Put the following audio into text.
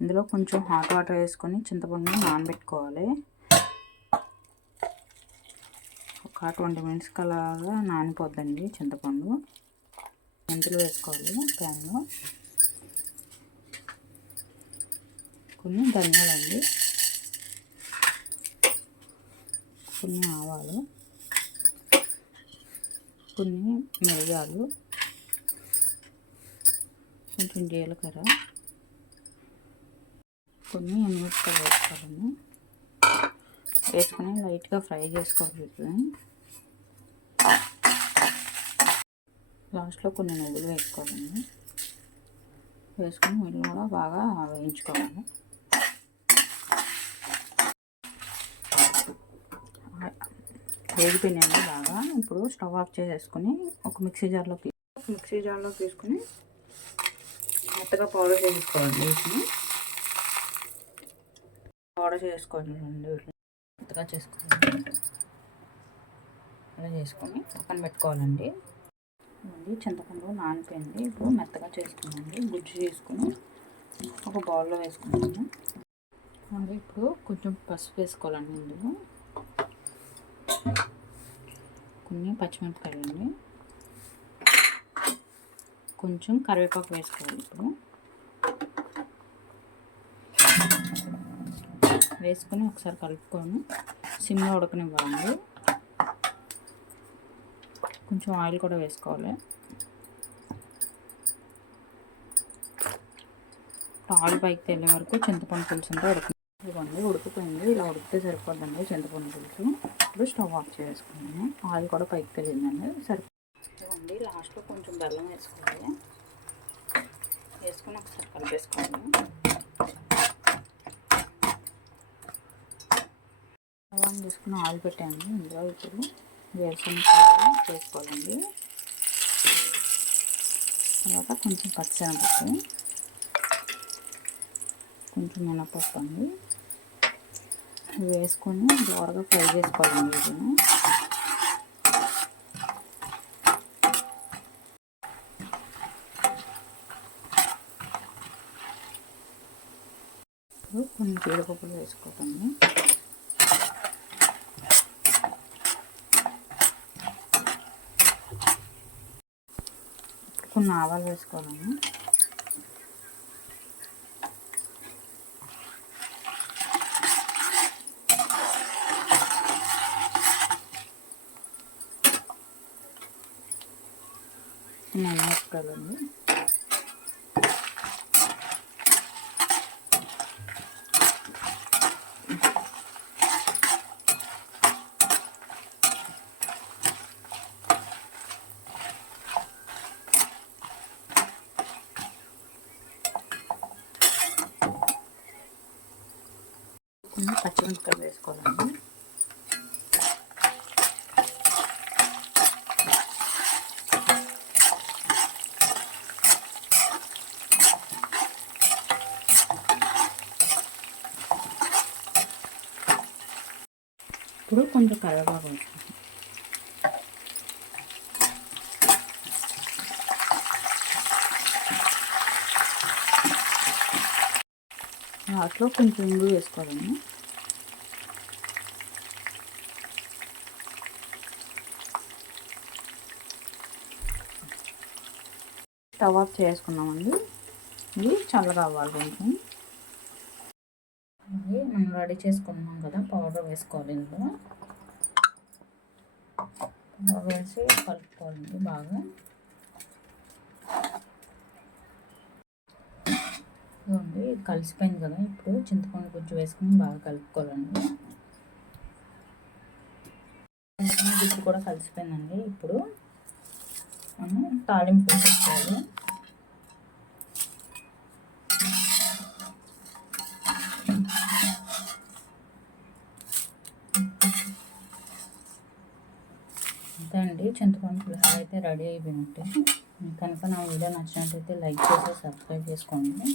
ఇందులో కొంచెం hot water వేసుకొని చింతపండుని నానబెట్టుకోవాలి. ఒక ట్వంటీ మినిట్స్ కలాగా నానిపోద్దండి చింతపండు. మెంతులు వేసుకోవాలి ప్యాన్లో. కొన్ని ధనియాలండి. కొన్ని ఆవాలు. కొన్ని మిరియాలు. కొంచెం జీలకర్ర. కొన్ని ఎనిమిదికాయలు వేసుకోవాలండి వేసుకొని లైట్గా ఫ్రై చేసుకోవాలి లాస్ట్లో కొన్ని నువ్వులు వేసుకోవాలండి వేసుకొని వీళ్ళు కూడా బాగా వేయించుకోవాలి. వేగిపోయినాయండి బాగా ఇప్పుడు స్టవ్ ఆఫ్ చేసేసుకొని ఒక మిక్సీ జార్లోకి మిక్సీ జార్లోకి తీసుకొని మెత్తగా పౌడర్ చేసుకోవాలి వేసుకుని ఆర్డర్ చేసుకోండి మెత్తగా చేసుకోవాలి అలా చేసుకొని పక్కన పెట్టుకోవాలండి. ఇది చింతపండు నానిపోయింది. ఇప్పుడు మెత్తగా చేసుకున్నాండి గుజ్జు చేసుకుని ఒక బౌల్లో వేసుకున్నాను అలాగే ఇప్పుడు కొంచెం పసుపు వేసుకోవాలండి ఇందులో. కొన్ని పచ్చిమిరపకాయలు అండి కొంచెం కరివేపాకు వేసుకోవాలి ఇప్పుడు. వేసుకొని ఒకసారి కలుపుకొని సిమ్లో ఉడకనివ్వండి కొంచెం ఆయిల్ కూడా వేసుకోవాలి. ఆయిల్ పైకి తెల్లే వరకు చింతపండు పులుసు అంటే ఉడక ఇవ్వండి ఉడికిపోయింది. ఇలా ఉడికితే సరిపోద్దండి చింతపండు పులుసు. ఇప్పుడు స్టవ్ ఆఫ్ చేసుకున్నాను ఆయిల్ కూడా పైకి తెలియదండి సరిపోతుంది లాస్ట్లో కొంచెం బెల్లం వేసుకోవాలి. వేసుకొని ఒకసారి కలిపేసుకోవాలి. అవాన్ తీసుకుని ఆయిల్ పెట్టాను. ఇందులో ఇప్పుడు వేరుశనగకాయలు చేసుకోవాలండి. తర్వాత కొంచెం పచ్చిశనగపప్పు కొంచెం మినపప్పు అండి. వేసుకొని దోరగా ఫ్రై చేసుకోవాలండి వీటిని కొన్ని జీడిపప్పులు వేసుకోకండి కొన్ని ఆవాలు వేసుకోవాలి వేసుకోవాలండి మిరపకాయలండి పచ్చిమిరపకాయలు వేసుకోవాలండి ఇప్పుడు కొంచెం కరివేపాకు వేసుకుంటాం వాటిలో కొంచెం ఇంగు వేసుకోవాలండి స్టవ్ ఆఫ్ చేసుకున్నామండి. ఇది చల్లగా అవ్వాలి కొంచెం. ఇది మనం రెడీ చేసుకున్నాం కదా పౌడర్ వేసుకోవాలి ఇందులో. పౌడర్ వేసి కలుపుకోవాలండి బాగా. ఇదిగోండి కలిసిపోయింది కదా ఇప్పుడు. చింతపండు గుజ్జు వేసుకుని బాగా కలుపుకోవాలండి. చింతపండు గుజ్జు కూడా కలిసిపోయిందండి ఇప్పుడు. మనం తాలింపు వేసుకోవాలి. అంతే అండి. చింతపండు పులిహోర అయితే రెడీ అయిపోయినట్టే. కనుక నా వీడియో నచ్చినట్టయితే లైక్ చేసి సబ్స్క్రైబ్ చేసుకోండి.